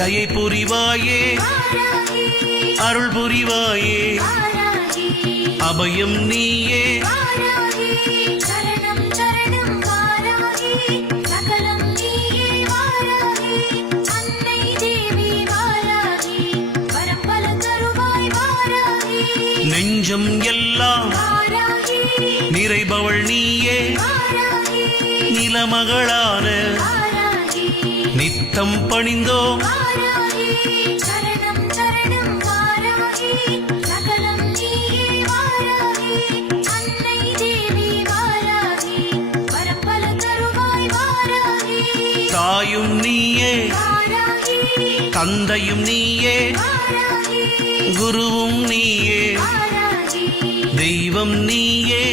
தயை புரிவாயே அருள் புரிவாயே அபயம் நீயே நெஞ்சம் எல்லாம் நிறைபவள் நீயே நிலமகளான நித்தம் பணிந்தோம் தாயும் நீயே தந்தையும் நீயே குருவும் நீயே தெய்வம் நீயே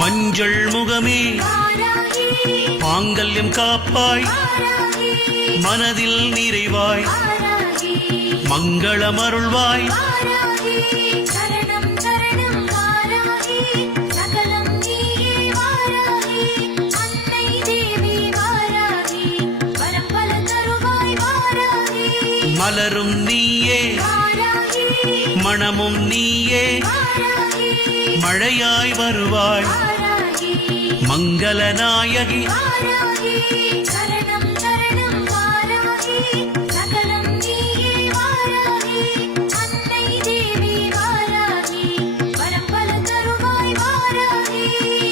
மஞ்சள் முகமே மாங்கல்யம் காப்பாய் மனதில் நிறைவாய் மங்களம் அருள்வாய் மலரும் நீயே மணமும் நீயே மழையாய் வருவாய் மங்களநாயகி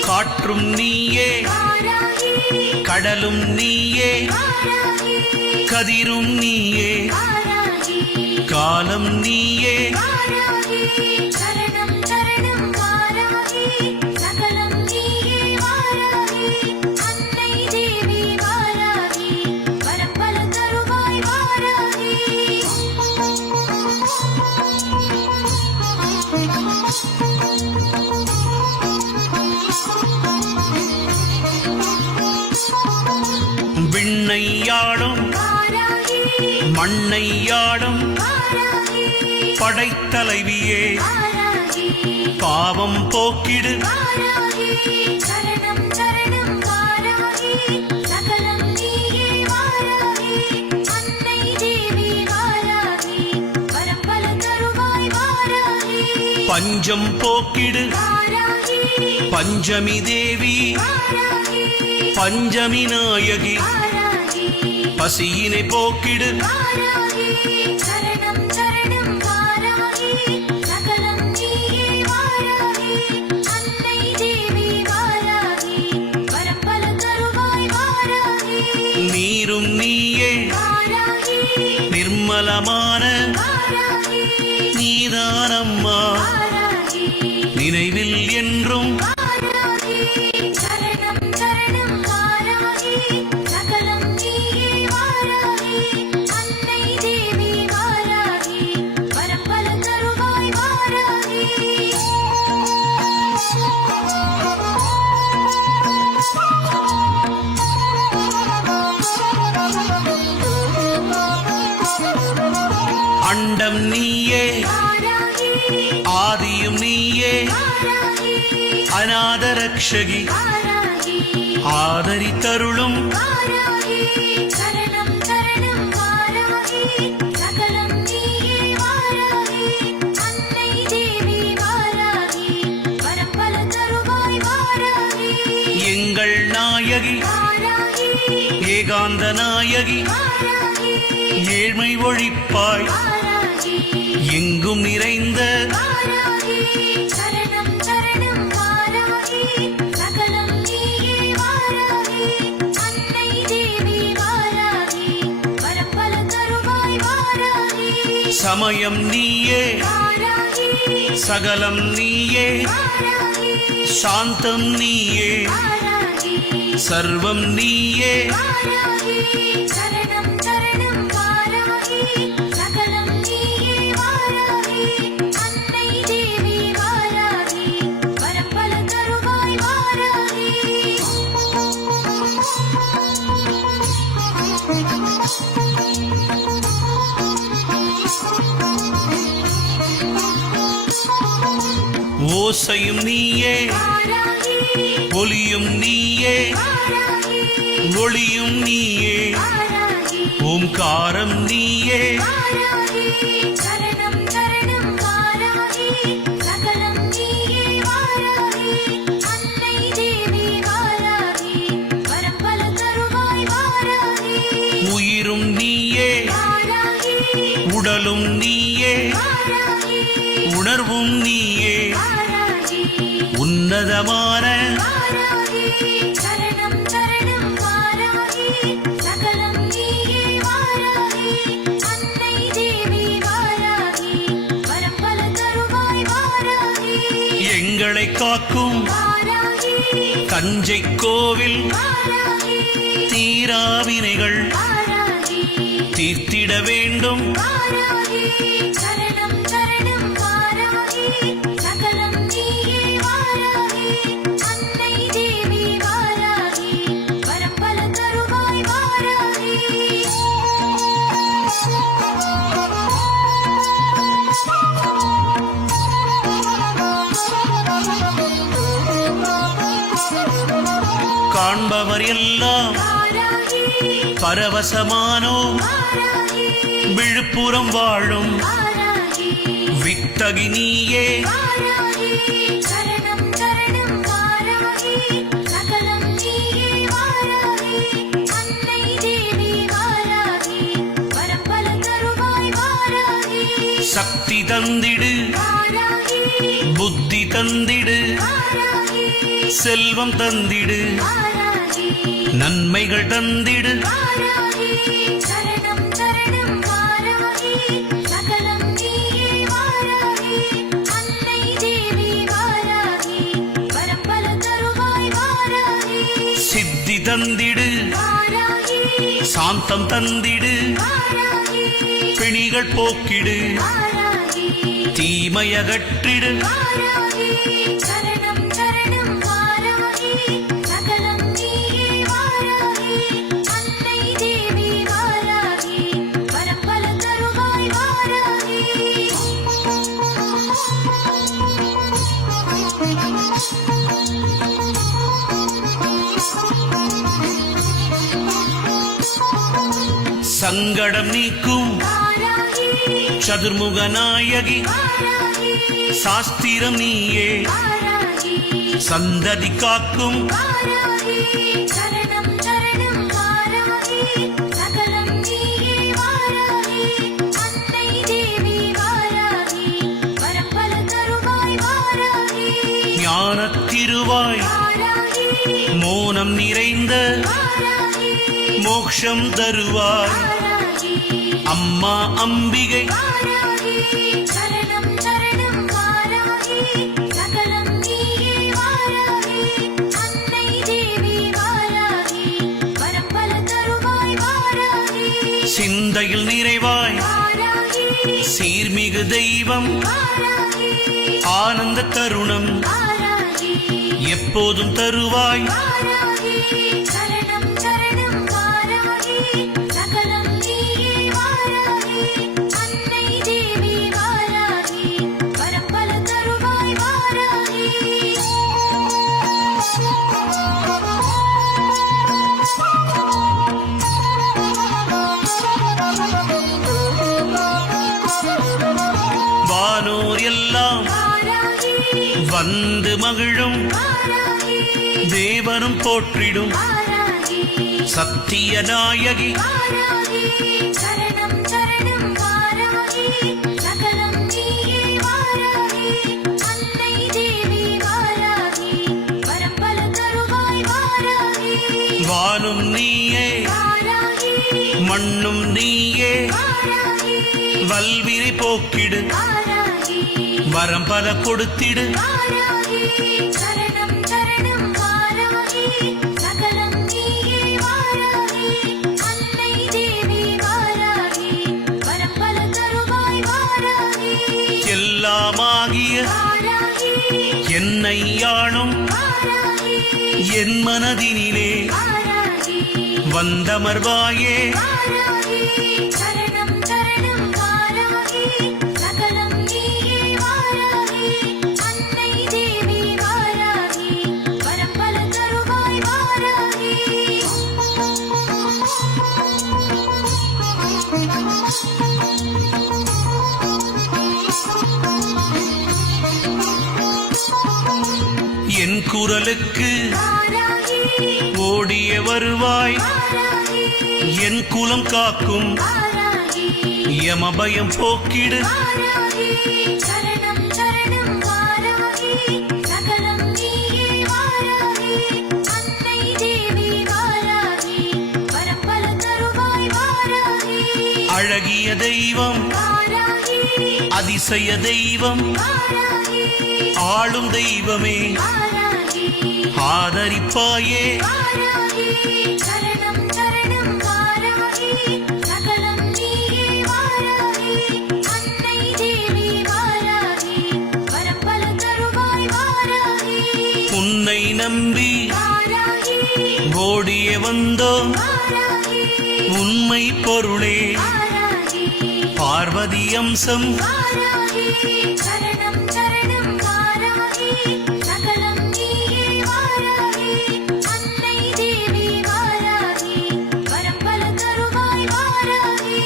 காற்றும் நீயே கடலும் நீயே கதிரும் நீயே காலம் நீயே விண்ணையாடும் மண்ணையாடும் படைத்தலைவியே பாவம் போக்கிடு பஞ்சம் போக்கிடு பஞ்சமி தேவி பஞ்சமி நாயகி பசியினை போக்கிடு நீரும் நீயே நிர்மலமான நீதானம்மா நினைவில் என்றும் அண்டம் நீயே ஆதியும் நீயே அநாதரக்ஷகி ஆதரித்தருளும் எங்கள் நாயகி ஏகாந்த நாயகி ஏழ்மை ஒழிப்பாய் எங்கும் நிறைந்த சமயம் நீயே சகலம் நீயே சாந்தம் நீயே சர்வம் நீயே ஓசையும் நீயே ஒலியும் நீயே ஒளியும் நீயே ஓம்காரம் நீயே உயிரும் நீயே உடலும் நீயே உணர்வும் நீயே உன்னதமான எங்களை காக்கும் தஞ்சை கோவில் தீராவினைகள் தீர்த்திட வேண்டும் காண்பவர் எல்லாம் பரவசமானோம் விழுப்புரம் வாழும் வித்தகி நீயே சக்தி தந்திடு புத்தி தந்திடு செல்வம் தந்திடு நன்மைகள் தந்திடு சித்தி தந்திடு சாந்தம் தந்திடு பிணிகள் போக்கிடு தீமையகற்றிடு சங்கடம் நீக்கும் சதுர்முக நாயகி சாஸ்திரம் நீயே சந்ததி காக்கும் ஞானத்திருவாய் மோனம் நிறைந்த மோக்ஷம் தருவாய் அம்மா அம்பிகை சிந்தையில் நிறைவாய் சீர்மிகு தெய்வம் ஆனந்த தருணம் எப்போதும் தருவாய் வானோர் எல்லாம் வந்து மகிழும் தேவரும் போற்றிடும் சத்திய நாயகி வானும் நீயே மண்ணும் நீயே வல்வினை போக்கிடு வரம் பல கொடுத்திடு எல்லாமாகிய என்னை யானும் என் மனதினிலே வந்தமர்வாயே குரலுக்கு வாராகி ஓடிய வருவாய் வாராகி என் குலம் காக்கும் வாராகி யமபயம் போக்கிடு வாராகி சரணம் சரணம் வாராகி சகலம் நீயே வாராகி அன்னை தேவி வாராகி வரம்பல தருவாய் வாராகி அழகிய தெய்வம் வாராகி அதிசய தெய்வம் வாராகி ஆளும் தெய்வமே வாராகி ஆதரிப்பாயே வாராகி சரணம் சரணம் வாராகி சகலம் நீயே வாராகி அன்னை தேவி வாராகி வரம்பல தருவாய் வாராகி உன்னை நம்பி வாராகி ஓடிய வந்தோம் வாராகி உண்மை பொருளே வாராகி பார்வதி அம்சம் வாராகி சரணம் சரணம் வாராகி சகலம் நீயே வாராகி அன்னை தேவி வாராகி வரம்பல தருவாய் வாராகி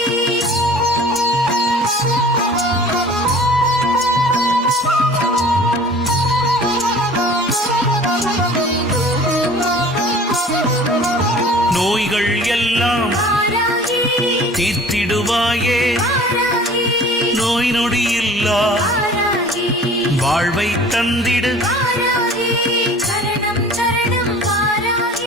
நோய்கள் எல்லாம் வாராகி தீர்த்திடுவாயே வாராகி நோய் நொடி இல்லா வாராகி வாழ்வை தந்திடு வாராகி சரணம்